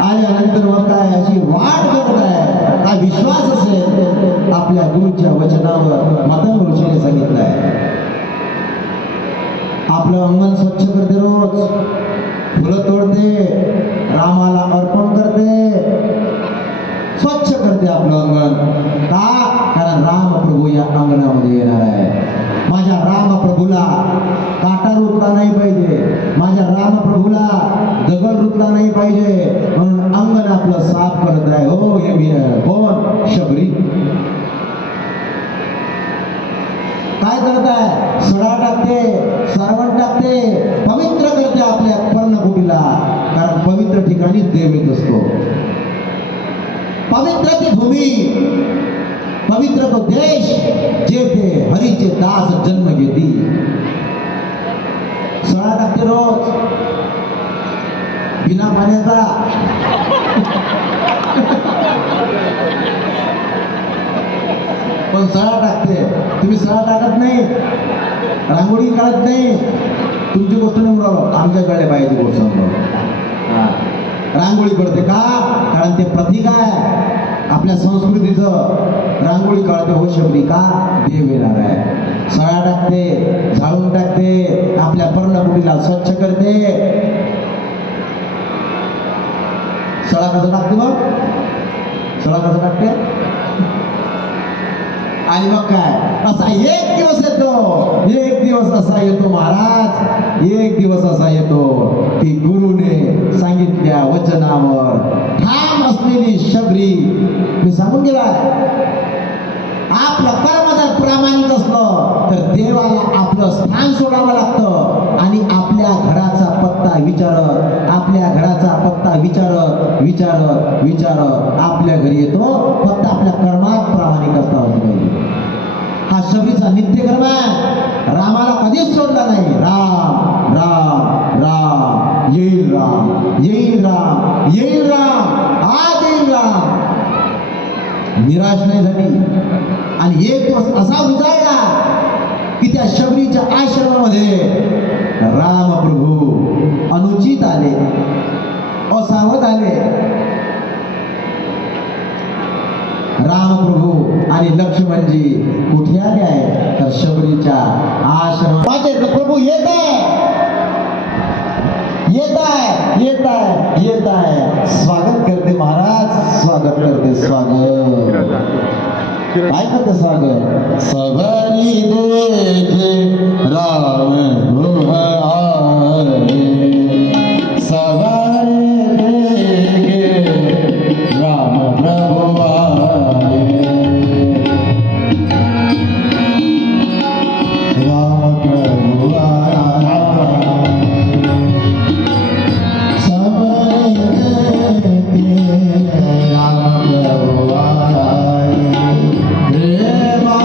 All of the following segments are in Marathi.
आल्यानंतर मग काय अशी वाट बघत आहे, हा विश्वास असेल आपल्या गुरुच्या वचनावर. मदन ऋषीने सांगितलंय आपलं अंगण स्वच्छ करते, रोज फुलं तोडते, रामाला अर्पण करते, स्वच्छ करते आपलं अंगण. का? कारण राम प्रभू या अंगणामध्ये येणार आहे. माझ्या राम प्रभूला काटा रुतला नाही पाहिजे, माझ्या राम प्रभूला दगड रुतला नाही पाहिजे, म्हणून अंगण आपलं साफ करत आहे. हो, हे कोण? शबरी. काय करत आहे? सडा टाकते, सारवण टाकते, पवित्र करते आपल्या पर्णकुटीला. कारण पवित्र ठिकाणी देव येत असतो. पवित्र ती भूमी, पवित्र तो देश जेथे हरीचे दास जन्म घेती. सडा टाकते रोज बिना पाण्याचा. पण सडा टाकते. तुम्ही सडा टाकत नाही, रांगोळी काढत नाही. तुमची गोष्ट नाही म्हणून आमच्याकडे पाहिजे गोष्ट रांगोळी पडते. का? कारण ते प्रतीक आहे आपल्या संस्कृतीचं. रांगोळी काढते. हो शबरी. का? देव येणार आहे. सडा टाकते, झाडून टाकते, आपल्या पर्णकुटीला स्वच्छ करते. सडा कसं टाकते? मग सडा कसं टाकते? आणि मग काय? असा एक दिवस येतो, एक दिवस असा येतो महाराज, एक दिवस असा येतो की गुरुने सांगितल्या वचनावर ठाम असलेली शबरी. मी सांगून गेलाय, आपलं कर्म जर प्रामाणिक असलं तर देवाला आपलं स्थान सोडावं लागतं. आणि आपल्या घराचा पत्ता विचारत, आपल्या घराचा पत्ता विचारत विचारत विचारत आपल्या घरी येतो. फक्त आपल्या कर्मात प्रामाणिक असता पाहिजे. हा शबरीचा नित्यक्रम आहे. रामाला कधीच सोडला नाही. राम राम राम, येईल राम, येईल राम, येईल राम, आज येईल राम. निराश नाही झाली. आणि एक दिवस असा उजाडला की त्या शबरीच्या आश्रमामध्ये राम प्रभू अनुचित आले, असावध आले. राम प्रभू आणि लक्ष्मणजी कुठे आले आहे? तर शबरीच्या आश्रमाचे प्रभू येत आहे, येत आहे, येत आहे, येत आहे. स्वागत करते महाराज, स्वागत करते. स्वागत काय करते? स्वागत. सबरी देखे राम गुह आए, सबरी देखे राम प्रभु आए, राम प्रभु आए, सबरी देखे राम प्रभु आए. प्रेमा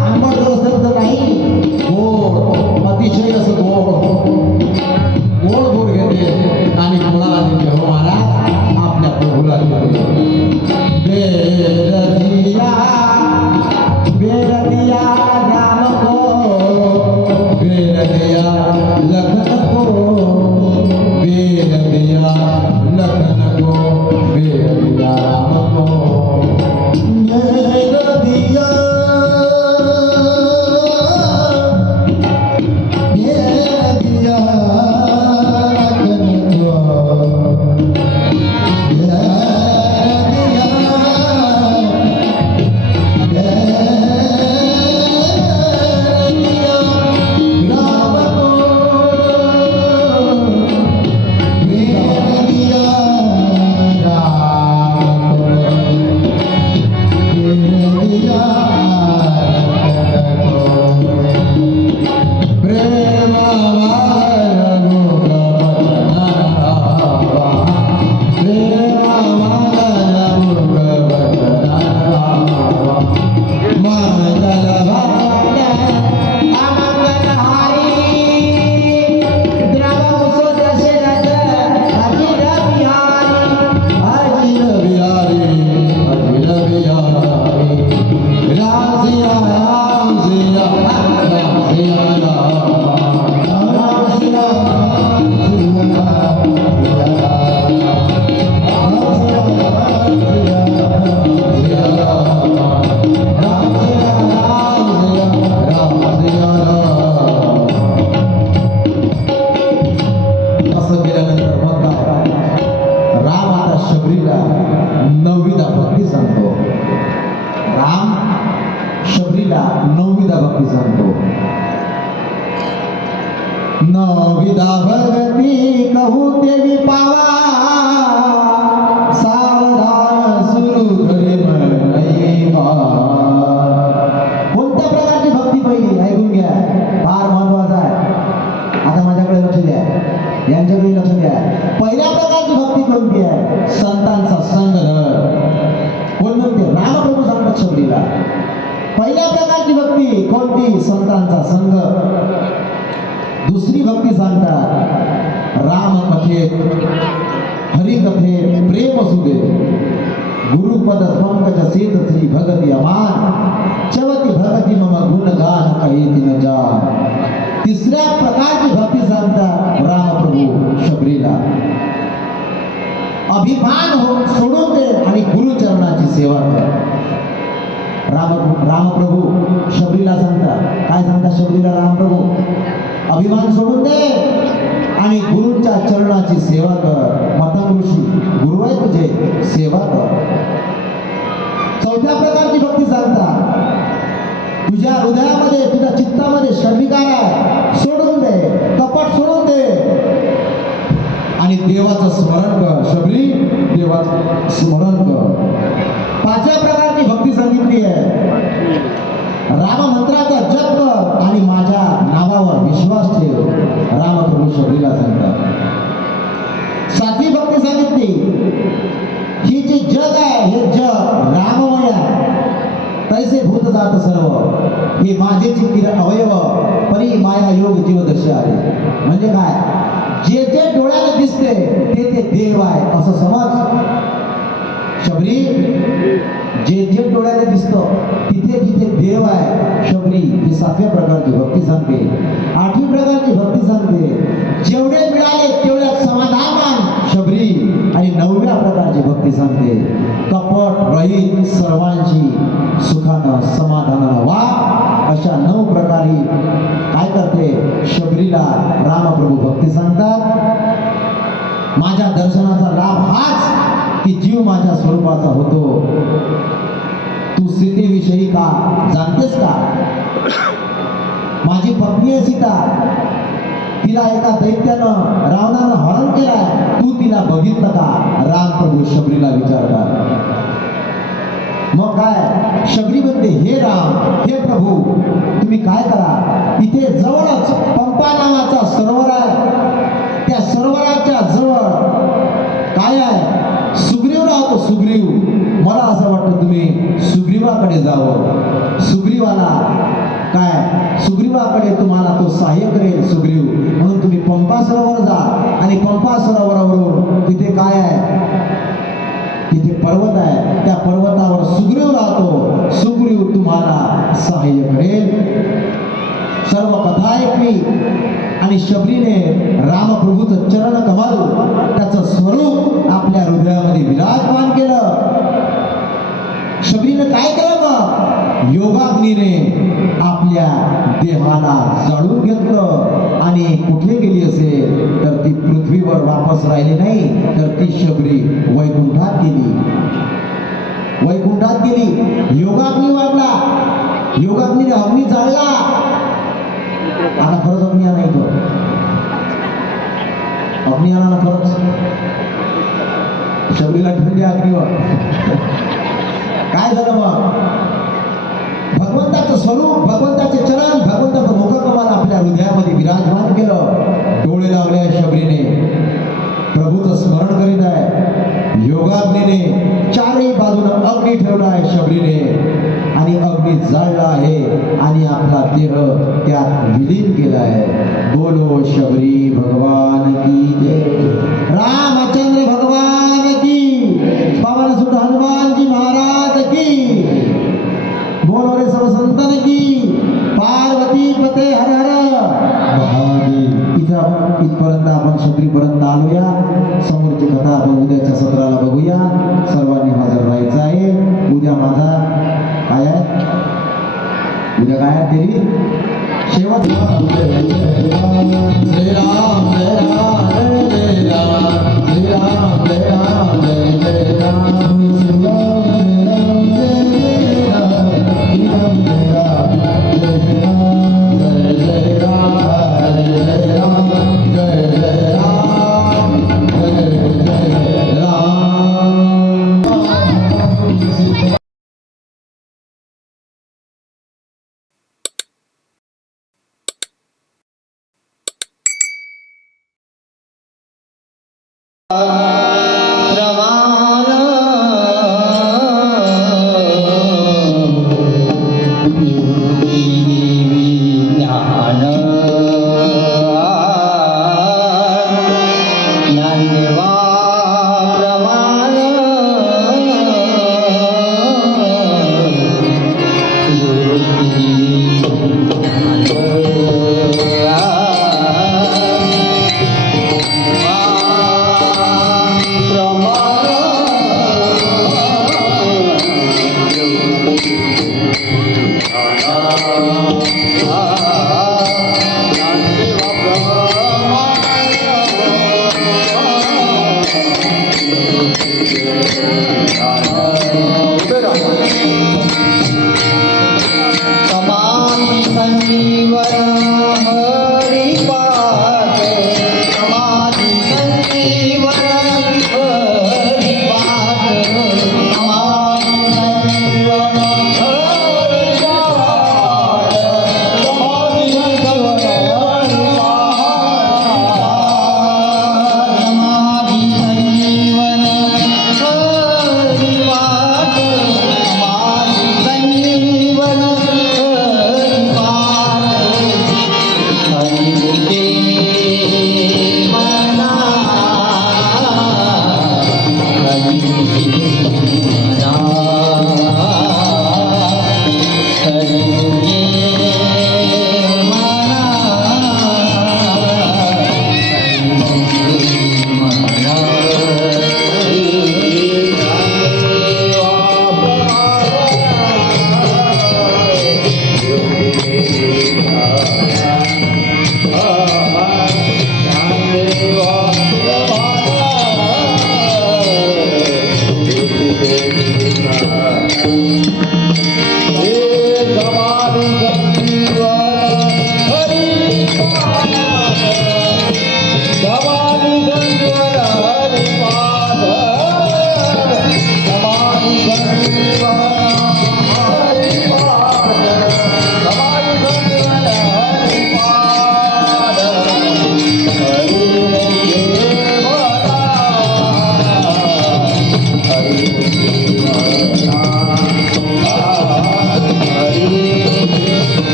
आंबट रसद नाही, गोड, अतिशय असं गोड गोड घेते आणि कोणाला देते हो महाराज? आपल्या प्रभूला देते. बेरदिया बेरदिया राम को, बेरदिया लखन को, बेरदिया लखन को, बेरदिया राम को. बेरदिया बेरदिया लखन को, नवविधा भगती कहू देवी पावा, सावधान सुरू करे नाही बा. कोणत्या प्रकारची भक्ती पहिली ऐकून घ्या, फार महत्वाचं आहे. आता माझ्याकडे लक्ष द्या, यांच्याकडे लक्ष द्या. पहिल्या प्रकारची भक्ती कोणती आहे? संतांचा संग. कोण म्हणते? रामप्रभू सांगतात शबरीला. पहिल्या प्रकारची भक्ती कोणती? संतांचा संग. दुसरी भक्ती सांगतात रामकथेत, हरिकथेत प्रेम असू दे. गुरुपद पंकज सेत श्री भगती अमान, चवती भगती मम गुणगान काही दिन जान. तिसऱ्या प्रकारची भक्ती सांगतात रामप्रभू शबरीला. अभिमान सोडून दे आणि गुरुचरणाची सेवा कर. रामप्रभू शबरीला सांगतात. काय सांगतात शबरीला रामप्रभू? अभिमान सोडून दे आणि गुरूंच्या चरणाची सेवा कर. मतंग ऋषी गुरु आहे तुझे, सेवा कर. चौथ्या प्रकारची भक्ती सांगतात तुझ्या हृदयामध्ये, तुझ्या चित्तामध्ये शर्विकार आहे, सोडून दे, कपट सोडून दे आणि देवाचं स्मरण कर. शबरी, देवाचं स्मरण कर. पाचव्या प्रकारची भक्ती सांगितली आहे राम मंत्राचा जप कर आणि माझ्या नावावर विश्वास ठेव. रामप्रभू शबरीला सांगतात. सातवी भक्ती सांगितली, ही जी जग आहे हे जग राममय आहे. तैसे भूत जात सर्व, हे माझे चित्तीर अवयव परी माया योग जीव दशा आले. म्हणजे काय? जे जे डोळ्याला दिसते ते ते देव आहे असं समज. शबरी, जे जे डोळ्याला दिसतं तिथे तिथे देव आहे. शबरी ही सातव्या प्रकारची भक्ती सांगते. आठवी प्रकारची भक्ती सांगते जेवढे मिळाले तेवढ्यात समाधान मान शबरी. आणि नवव्या प्रकारची भक्ती सांगते कपट रहित सर्वांची सुखानं समाधानानं वा. अशा 9 प्रकारे काय करते शबरीला रामप्रभू भक्ती सांगतात. माझ्या दर्शनाचा लाभ हाच की जीव माझ्या स्वरूपाचा होतो. तू सीतेविषयी का जाणतेस का? माझी पत्नी आहे सीता, तिला एका दैत्यानं रावणानं हरण केलाय, तू तिला बघितलं का? रामप्रभू शबरीला विचारतात. मग काय शबरी म्हणते, हे राम, हे प्रभू, तुम्ही काय करा, इथे जवळच पंपा नावाचा सरोवर आहे, त्या सरोवराच्या जवळ काय आहे? सुग्रीव राहतो. सुग्रीव, मला असं वाटतं तुम्ही सुग्रीवाला सुग्रीवाकडे जावं. सुग्रीवाला काय, सुग्रीवाकडे तुम्हाला तो सहाय्य करेल सुग्रीव, म्हणून तुम्ही पंपा सरोवर जा. आणि पंपा सरोवरावरून तिथे काय आहे, तिथे पर्वत आहे, त्या पर्वतावर सुग्रीव राहतो. सुग्रीव तुम्हाला सहाय्य करेल. सर्व कथा ऐकली आणि शबरीने रामप्रभूचं चरण कमल, त्याचं स्वरूप आपल्या हृदयामध्ये विराजमान केलं. शबरीने काय केलं मग, योगाग्नीने आपल्या देहाला जाळून घेतलं. आणि कुठे गेली असेल तर ती पृथ्वीवर वापस राहिली नाही, तर ती शबरी वैकुंठात गेली. वैकुंठात गेली. योगाग्नी वाढला, योगाग्नीने अग्नी जाळला. आता खरंच अग्नी आला इथं, अग्नी आला ना खरंच. शबरीला ठेवली अग्नीवर. काय झालं मग, भगवंताचं स्वरूप, भगवंताचे चरण, भगवंताचं मुखकमल आपल्या हृदयामध्ये विराजमान केलं. डोळे लावले शबरीने, प्रभूचं स्मरण करीत आहे. योगाग्नीने चारही बाजूला अग्नी ठेवला आहे शबरीने, आणि अग्नी जाळला आहे आणि आपला देह त्यात विलीन केला आहे. बोलो शबरी भगवान की जय. रामचंद्र भगवान की, पवन सुत हनुमान जी महाराज की. बोलो रे सर्व संतन की. पार्वती पते हर हर महादेव. इथपर्यंत आपण शबरीपर्यंत आलोया. समोरची कथा आपण उद्याच्या सत्राला बघूया. सर्वांनी हजर राहायचं आहे. उद्या माझा काय आहे, उद्या काय आहे तरी शेवट. श्रीराम श्रीराम ah